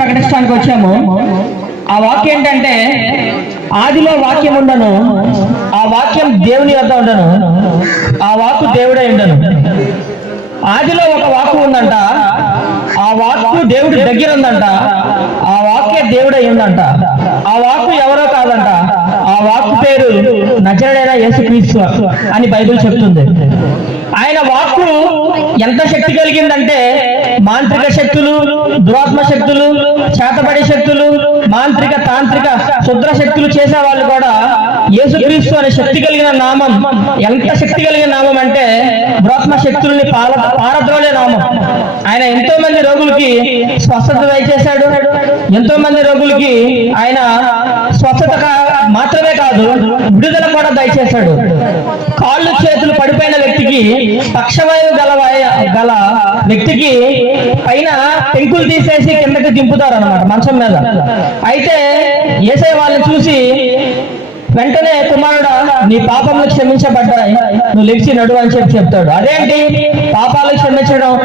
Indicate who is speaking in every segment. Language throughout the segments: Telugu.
Speaker 1: ప్రకటించడానికి వచ్చాము. ఆ వాక్యం ఏంటంటే ఆదిలో వాక్యం ఉండను ఆ వాక్యం దేవుని వద్ద ఉండను ఆ వాక్కు దేవుడే ఉండను. ఆదిలో ఒక వాక్కు ఉందంట ఆ వాక్కు దేవుడి దగ్గర ఉందంట ఆ వాక్య దేవుడై ఉందంట. ఆ వాక్కు ఎవరో కాదంట ఆ వాక్కు పేరు నజరుడైన యేసుక్రీస్తు అని బైబిల్ చెప్తుంది. ఆయన వాక్కు ఎంత శక్తి కలిగిందంటే మాంత్రిక శక్తులు దురాత్మ శక్తులు చేతబడి శక్తులు మాంత్రిక తాంత్రిక శుద్ర శక్తులు చేసే వాళ్ళు కూడా యేసుక్రీస్తు అనే శక్తి కలిగిన నామం. ఎంత శక్తి కలిగిన నామం అంటే దురాత్మ శక్తుల్ని పాల పారద్రోలే నామం. ఆయన ఎంతో మంది రోగులకి స్వస్థత దయచేశాడు. ఎంతో మంది రోగులకి ఆయన స్వస్థత మాత్రమే కాదు విడుదల కూడా దయచేశాడు. కాళ్ళు చేతులు పడిపోయిన వ్యక్తికి పక్షవాయువు గల గల వ్యక్తికి పైన పెంకులు తీసేసి కిందకి దింపుతారు అనమాట మంచం మీద. అయితే ఏసై వాళ్ళని చూసి వెంటనే కుమారుడా నీ పాపములు క్షమించబడ్డాయి. నువ్వు లేచి నడు అని చెప్పి చెప్తాడు. అదేంటి? పాపాలు క్షమించడం.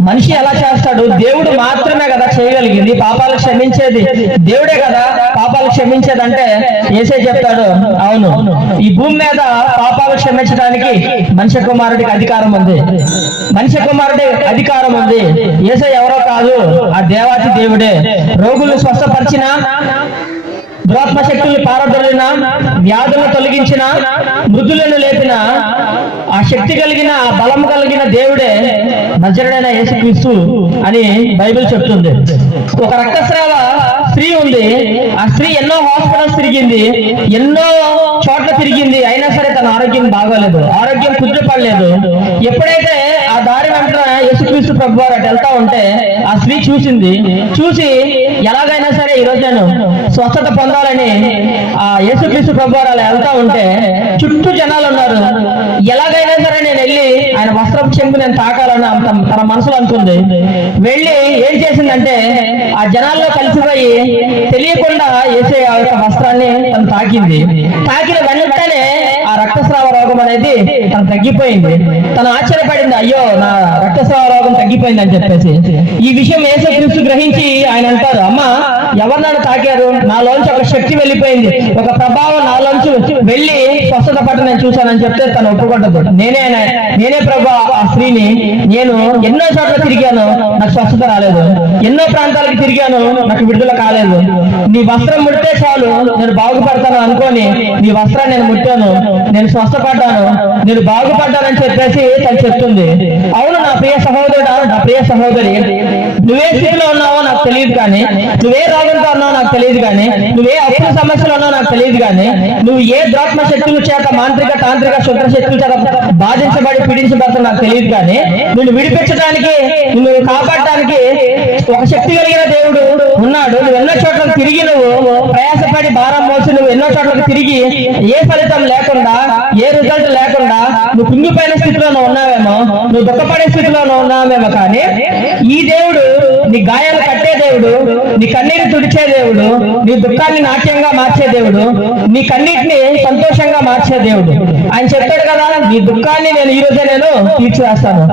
Speaker 1: మనిషి ఎలా చేస్తాడు? దేవుడు మాత్రమే కదా చేయగలిగింది. పాపాలు క్షమించేది దేవుడే కదా. పాపాలు క్షమించేది అంటే ఏసే చెప్తాడు. అవును. ఈ భూమి మీద పాపాలు క్షమించడానికి మనిషి కుమారుడికి అధికారం ఉంది. మనిషి కుమారుడి అధికారం ఉంది. ఏసై ఎవరో కాదు. ఆ దేవాతి దేవుడే. రోగులు స్వస్థపరిచినా దురాత్మ శక్తుల్ని పారదొలిన వ్యాధులను తొలగించిన మృదులను లేపిన ఆ శక్తి కలిగిన ఆ బలం కలిగిన దేవుడే నజరుడైన యేసుక్రీస్తు అని బైబిల్ చెప్తుంది. ఒక రక్తస్రావ స్త్రీ ఉంది. ఆ స్త్రీ ఎన్నో హాస్పిటల్స్ తిరిగింది. ఎన్నో చోట్ల తిరిగింది. అయినా సరే తన ఆరోగ్యం బాగోలేదు. ఆరోగ్యం కుదిరిపడలేదు ఎప్పుడైతే దారి వెంటనే యేసుక్రీస్తు ప్రభు వారు అటు వెళ్తా ఉంటే ఆ స్త్రీ చూసింది. చూసి ఎలాగైనా సరే ఈ రోజు నేను స్వస్థత పొందాలని ఆ యేసుక్రీస్తు ప్రభు వారు అలా వెళ్తా ఉంటే చుట్టూ జనాలు ఉన్నారు. ఎలాగైనా సరే నేను వెళ్ళి ఆయన వస్త్రం చెంపు నేను తాకాలని అంత తన మనసులో అనుకుంది. వెళ్ళి ఏం చేసిందంటే ఆ జనాల్లో కలిసిపోయి తెలియకుండా వేసే ఆ యొక్క వస్త్రాన్ని తను తాకింది. తాకిన వెంటనే ఆ రక్తస్రావ రోగం అనేది తను తగ్గిపోయింది. తను ఆశ్చర్యపడింది అయ్యో నా రక్తస్రావ రోగం తగ్గిపోయింది అని చెప్పేసి. ఈ విషయం యేసుక్రీస్తు గ్రహించి ఆయన అంటారు అమ్మ ఎవరు నన్ను తాకారు? నాలోంచి ఒక శక్తి వెళ్ళిపోయింది. ఒక ప్రభావం నాలోంచి వెళ్ళి స్వస్థత పట్ల నేను చూశానని చెప్తే తను ఒప్పుకుంటదు. నేనే నేనే ప్రభా స్త్రీని నేను ఎన్నో చోట్ల తిరిగాను నాకు స్వస్థత రాలేదు. ఎన్నో ప్రాంతాలకు తిరిగాను నాకు విడుదల కాలేదు. నీ వస్త్రం ముడితే చాలు నేను బాగుపడతాను అనుకొని నీ వస్త్రాన్ని నేను ముట్టాను. నేను స్వస్థపడ్డాను. నేను బాగుపడ్డానని చెప్పేసి తను చెప్తుంది. అవును నా ప్రియ సహోదరుడా నా ప్రియ సహోదరి నువ్వే స్థితిలో ఉన్నావో నాకు తెలియదు కానీ నువ్వే రోగంతో ఉన్నావో నాకు తెలియదు కానీ నువ్వే అప్పుల సమస్యలు ఉన్నావో నాకు తెలియదు కానీ నువ్వు ఏ ద్రాత్మ శక్తుల చేత మాంత్రిక తాంత్రిక శుద్ర శక్తుల చేత బాధించబడి పీడించబడతా నాకు తెలియదు కానీ నిన్ను విడిపించడానికి నిన్ను కాపాడటానికి ఒక శక్తి కలిగిన దేవుడు ఉన్నాడు. నువ్వు ఎన్నో చోట్ల తిరిగి నువ్వు ప్రయాసపడి భారం మోసి నువ్వు ఎన్నో చోట్లకు తిరిగి ఏ ఫలితం లేకుండా ఏ రిజల్ట్ లేకుండా నువ్వు కుంగిపోయిన స్థితిలోనూ ఉన్నావేమో నువ్వు దుఃఖపడే స్థితిలోనూ ఉన్నావేమో కానీ ఈ దేవుడు నీ గాయాలు కట్టే దేవుడు నీ కన్నీరు తుడిచే దేవుడు నీ దుఃఖాన్ని నాట్యంగా మార్చే దేవుడు నీ కన్నీటిని సంతోషంగా మార్చే దేవుడు. ఆయన చెప్పాడు కదా నీ దుఃఖాన్ని నేను ఈ రోజే నేను తీర్చివేస్తాను